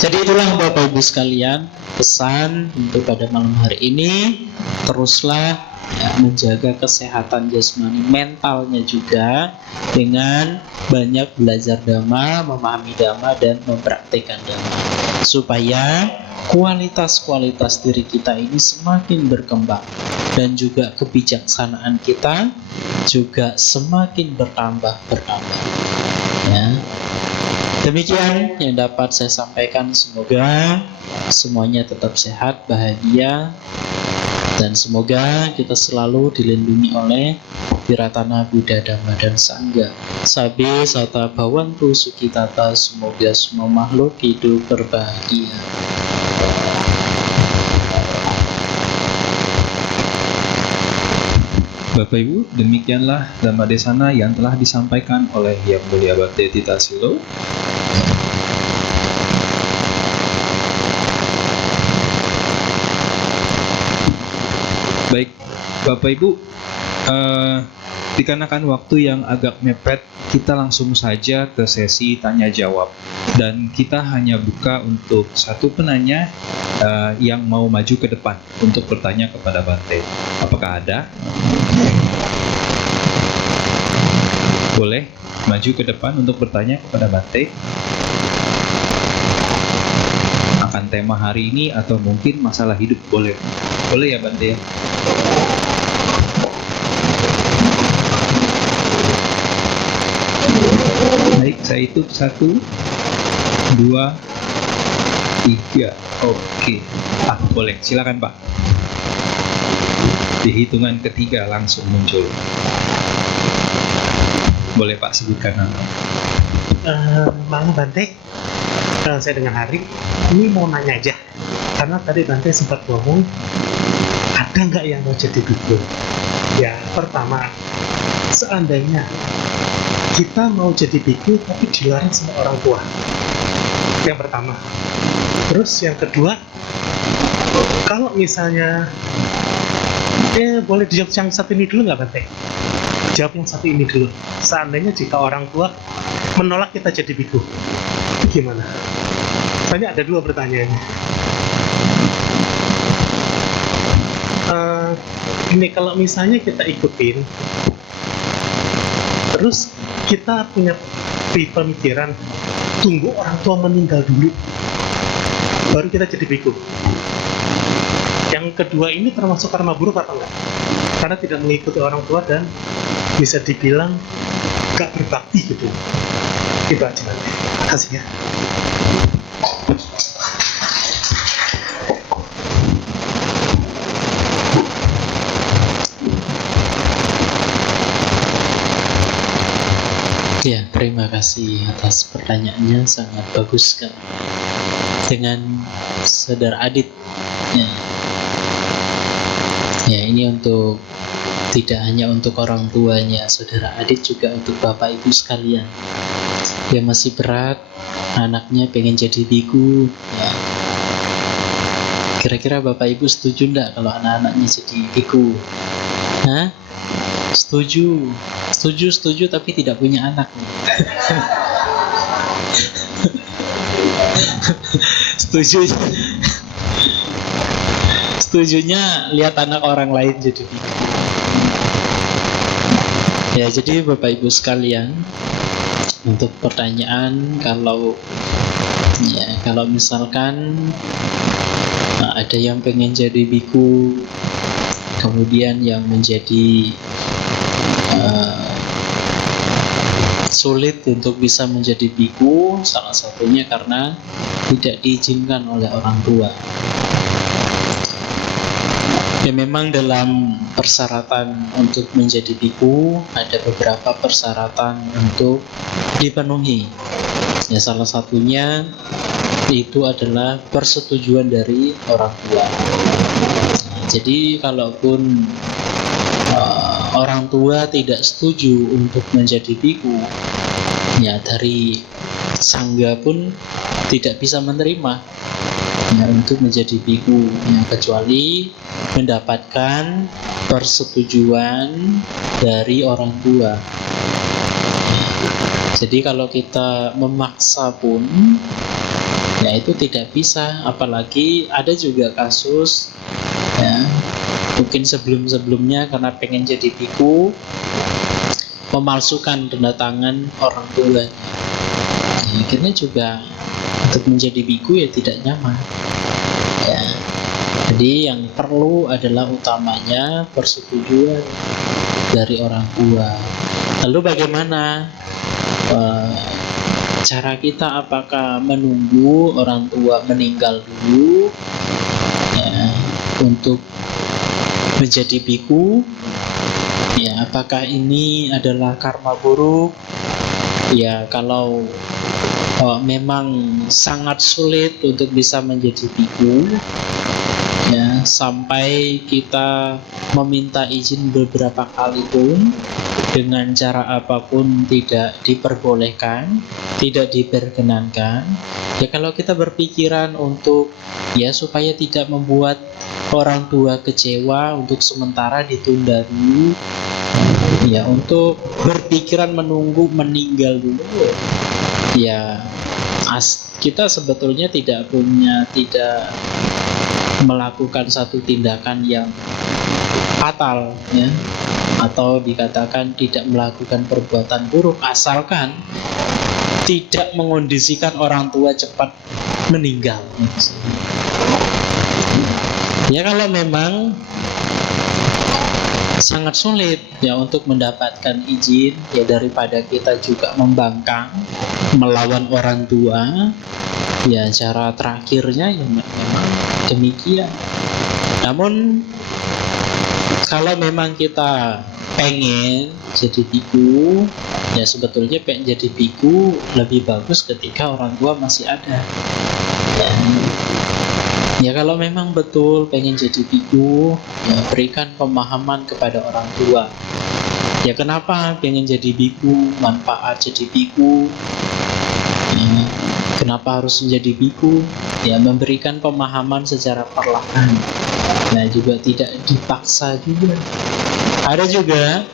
Jadi itulah Bapak Ibu sekalian, pesan untuk pada malam hari ini. Teruslah menjaga kesehatan jasmani, mentalnya juga, dengan banyak belajar Dhamma, memahami Dhamma, dan mempraktikkan Dhamma, supaya kualitas-kualitas diri kita ini semakin berkembang, dan juga kebijaksanaan kita juga semakin bertambah ya. Demikian yang dapat saya sampaikan. Semoga semuanya tetap sehat, bahagia, dan semoga kita selalu dilindungi oleh Wiratana Buddha, Dhamma, dan Sangha. Sabe sata bhavantu sukhitata, semoga semua makhluk hidup berbahagia. Bapak Ibu, demikianlah Dhamma Desana yang telah disampaikan oleh Yang Mulia Bhante Tita Silo. Bapak Ibu, dikarenakan waktu yang agak mepet, kita langsung saja ke sesi tanya jawab. Dan kita hanya buka untuk satu penanya yang mau maju ke depan untuk bertanya kepada Bante. Apakah ada? Boleh maju ke depan untuk bertanya kepada Bante akan tema hari ini atau mungkin masalah hidup. Boleh ya Bante. Baik, saya hitung 1, 2, 3. Oke. Boleh, silakan Pak. Di hitungan ketiga langsung muncul. Boleh Pak sebutkan nama. Malam Bante, saya dengan Hari. Ini mau nanya aja, karena tadi Bante sempat ngomong ada nggak yang mau jadi biku? Ya, pertama, seandainya kita mau jadi biku tapi dilarang sama orang tua. Yang pertama. Terus yang kedua, kalau misalnya boleh dijawab yang satu ini dulu nggak Bante? Jawab yang satu ini dulu. Seandainya jika orang tua menolak kita jadi biku, gimana? Soalnya ada dua pertanyaannya. Ini kalau misalnya kita ikutin, terus kita punya pemikiran tunggu orang tua meninggal dulu baru kita jadi biku. Yang kedua ini termasuk karma buruk atau enggak? Karena tidak mengikuti orang tua dan bisa dibilang gak berbakti gitu. Itu aja nanti. Terima kasih ya. Ya, terima kasih atas pertanyaannya, sangat bagus kan. Dengan Saudara Adit. Ya, ini untuk tidak hanya untuk orang tuanya Saudara Adit, juga untuk Bapak Ibu sekalian. Ya, masih berat, anaknya pengen jadi biku. Ya. Kira-kira Bapak Ibu setuju enggak kalau anak-anaknya jadi biku? Hah? Setuju, tapi tidak punya anak. Setujunya lihat anak orang lain jadi biku. Ya, jadi Bapak Ibu sekalian, untuk pertanyaan, kalau misalkan ada yang pengen jadi biku, kemudian yang menjadi sulit untuk bisa menjadi biku, salah satunya karena tidak diizinkan oleh orang tua. Ya, memang dalam persyaratan untuk menjadi biku ada beberapa persyaratan untuk dipenuhi. Ya, salah satunya itu adalah persetujuan dari orang tua. Jadi kalaupun orang tua tidak setuju untuk menjadi biku, ya dari sangga pun tidak bisa menerima untuk menjadi biku, ya, kecuali mendapatkan persetujuan dari orang tua. Jadi kalau kita memaksa pun, ya itu tidak bisa. Apalagi ada juga kasus, ya, mungkin sebelum-sebelumnya karena pengen jadi biku memalsukan tanda tangan orang tua. Akhirnya juga untuk menjadi biku ya tidak nyaman. Ya. Jadi yang perlu adalah utamanya persetujuan dari orang tua. Lalu bagaimana cara kita? Apakah menunggu orang tua meninggal dulu, ya, untuk menjadi biku? Ya, apakah ini adalah karma buruk? Ya, kalau memang sangat sulit untuk bisa menjadi biku, ya, sampai kita meminta izin beberapa kali pun dengan cara apapun tidak diperbolehkan, tidak diperkenankan. Ya kalau kita berpikiran untuk ya supaya tidak membuat orang tua kecewa, untuk sementara ditunda dulu, ya untuk berpikiran menunggu meninggal dulu, ya kita sebetulnya tidak melakukan satu tindakan yang fatal, ya, atau dikatakan tidak melakukan perbuatan buruk, asalkan tidak mengondisikan orang tua cepat meninggal. Ya kalau memang sangat sulit ya untuk mendapatkan izin, ya daripada kita juga membangkang melawan orang tua, ya cara terakhirnya ya memang demikian. Namun kalau memang kita pengen jadi biku, ya sebetulnya pengen jadi biku lebih bagus ketika orang tua masih ada. Ya kalau memang betul pengen jadi biku, ya berikan pemahaman kepada orang tua. Ya kenapa pengen jadi biku, manfaat jadi biku, ya, kenapa harus menjadi biku? Ya memberikan pemahaman secara perlahan. Nah juga tidak dipaksa juga. Ada juga,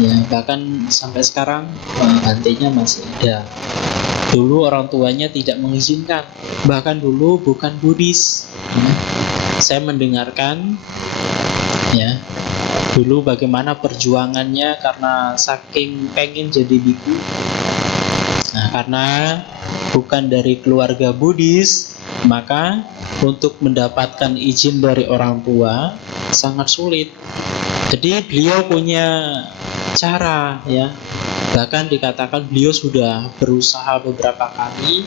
ya bahkan sampai sekarang bantainya masih ada. Dulu orang tuanya tidak mengizinkan, bahkan dulu bukan Buddhis. Ya. Saya mendengarkan, ya dulu bagaimana perjuangannya karena saking pengen jadi biku. Nah karena bukan dari keluarga Buddhis, maka untuk mendapatkan izin dari orang tua sangat sulit. Jadi beliau punya cara, ya. Bahkan dikatakan beliau sudah berusaha beberapa kali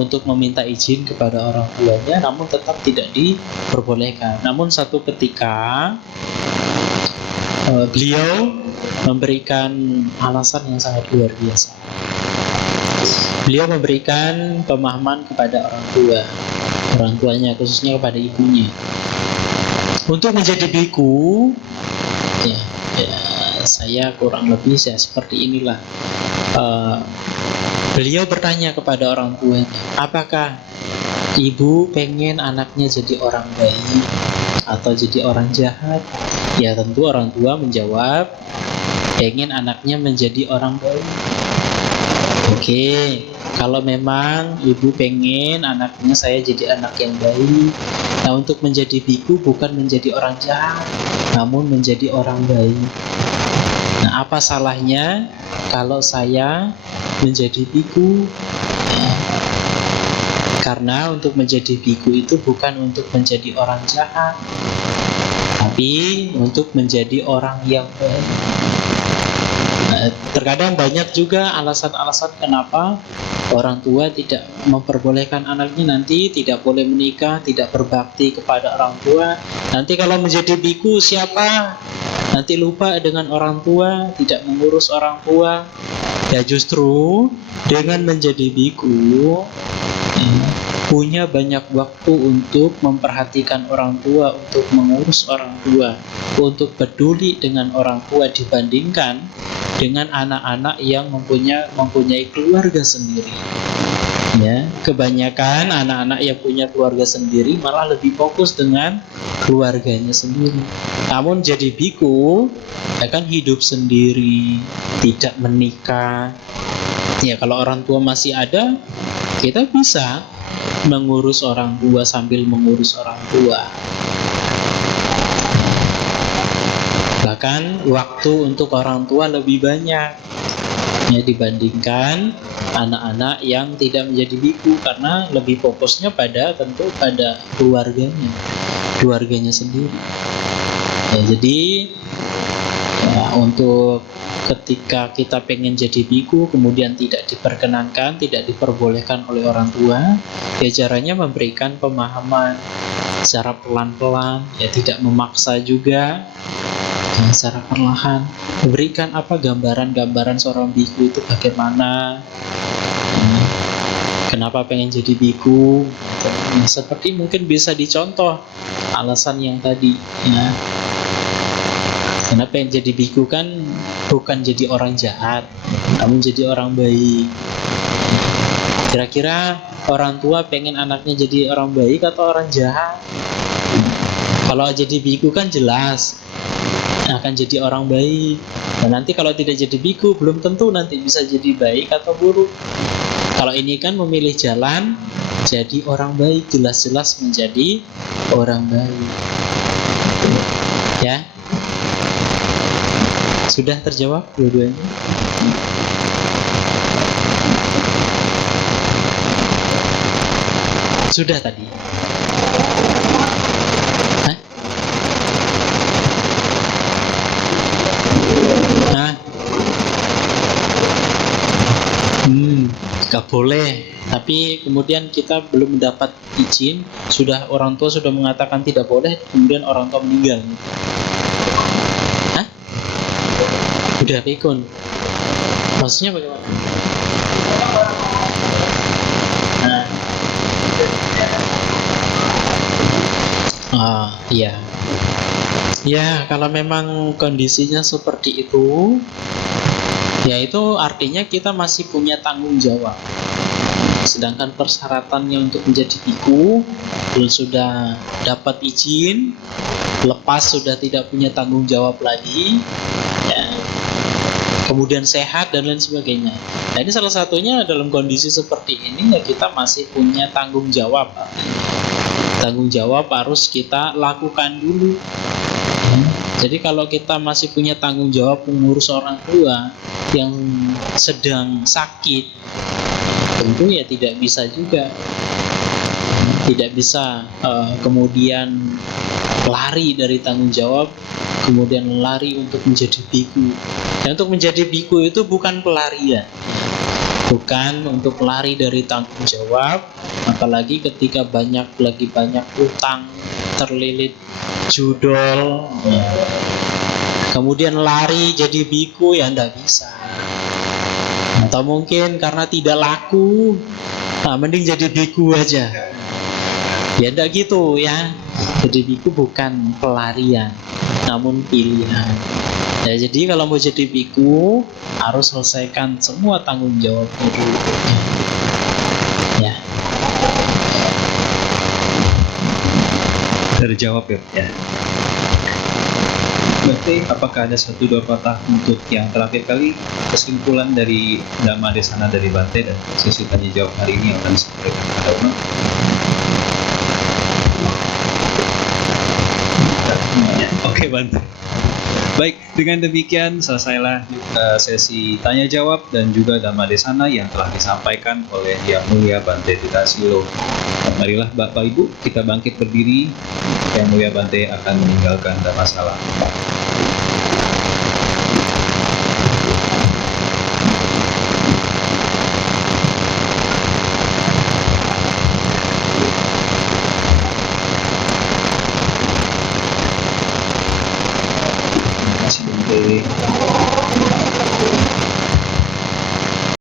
untuk meminta izin kepada orang tuanya, namun tetap tidak diperbolehkan. Namun satu ketika beliau memberikan alasan yang sangat luar biasa. Beliau memberikan pemahaman kepada orang tuanya, khususnya kepada ibunya. Untuk menjadi biku, ya saya kurang lebih seperti inilah. Beliau bertanya kepada orang tuanya, apakah ibu pengen anaknya jadi orang baik atau jadi orang jahat? Ya tentu orang tua menjawab, pengen anaknya menjadi orang baik. Oke, kalau memang ibu pengen anaknya saya jadi anak yang baik, nah untuk menjadi biku bukan menjadi orang jahat, namun menjadi orang baik. Nah apa salahnya kalau saya menjadi biku? Nah, karena untuk menjadi biku itu bukan untuk menjadi orang jahat, tapi untuk menjadi orang yang baik. Terkadang banyak juga alasan-alasan kenapa orang tua tidak memperbolehkan anaknya nanti tidak boleh menikah, tidak berbakti kepada orang tua. Nanti kalau menjadi biku siapa? Nanti lupa dengan orang tua, tidak mengurus orang tua. Ya justru dengan menjadi biku punya banyak waktu untuk memperhatikan orang tua, untuk mengurus orang tua, untuk peduli dengan orang tua dibandingkan dengan anak-anak yang mempunyai keluarga sendiri. Ya, kebanyakan anak-anak yang punya keluarga sendiri malah lebih fokus dengan keluarganya sendiri. Namun jadi biku, ya kan hidup sendiri, tidak menikah. Ya kalau orang tua masih ada, kita bisa mengurus orang tua sambil mengurus orang tua. Bahkan waktu untuk orang tua lebih banyak ya dibandingkan anak-anak yang tidak menjadi biku, karena lebih fokusnya pada keluarganya sendiri. Ya, jadi ya, untuk ketika kita pengen jadi biku kemudian tidak diperkenankan, tidak diperbolehkan oleh orang tua, ya caranya memberikan pemahaman secara pelan-pelan, ya tidak memaksa juga, ya, secara perlahan memberikan gambaran-gambaran seorang biku itu bagaimana, Kenapa pengen jadi biku? Nah, seperti mungkin bisa dicontoh alasan yang tadi, ya. Karena pengen jadi biku kan bukan jadi orang jahat, namun jadi orang baik. Kira-kira orang tua pengen anaknya jadi orang baik atau orang jahat? Kalau jadi biku kan jelas akan jadi orang baik. Dan nanti kalau tidak jadi biku, belum tentu nanti bisa jadi baik atau buruk. Kalau ini kan memilih jalan jadi orang baik, jelas-jelas menjadi orang baik. Ya, sudah terjawab dua-duanya? Sudah tadi? Hah? Nah, gak boleh. Tapi kemudian kita belum mendapat izin, orang tua sudah mengatakan tidak boleh, kemudian orang tua meninggal. Hah? Udah pikun. Maksudnya bagaimana? Iya. Ya, kalau memang kondisinya seperti itu, ya itu artinya kita masih punya tanggung jawab. Sedangkan persyaratannya untuk menjadi biku sudah dapat izin, lepas sudah tidak punya tanggung jawab lagi, ya, kemudian sehat dan lain sebagainya. Nah, ini salah satunya dalam kondisi seperti ini, ya kita masih punya tanggung jawab. Tanggung jawab harus kita lakukan dulu. Jadi kalau kita masih punya tanggung jawab mengurus orang tua yang sedang sakit, tentu ya tidak bisa juga. Tidak bisa kemudian lari dari tanggung jawab, kemudian lari untuk menjadi biku. Dan untuk menjadi biku itu bukan pelarian, bukan untuk lari dari tanggung jawab, apalagi ketika lagi banyak utang, terlilit judol, kemudian lari jadi biku, ya ndak bisa. Atau mungkin karena tidak laku, mending jadi biku aja. Ya ndak gitu ya. Jadi biku bukan pelarian, namun pilihan. Ya, jadi kalau mau jadi biku harus selesaikan semua tanggung jawabnya dulu. Ya. Terjawab ya. Berarti apakah ada 1-2 patah untuk yang terakhir kali kesimpulan dari Dhamma Desana dari Bante dan sesi tanya jawab hari ini yang akan disampaikan kepada umat? Oke, Bante. Baik, dengan demikian selesailah sesi tanya jawab dan juga Dhamma Desana yang telah disampaikan oleh Yang Mulia Bante Titasilo. Marilah Bapak Ibu kita bangkit berdiri. Yang Mulia Bante akan meninggalkan Dhammasala.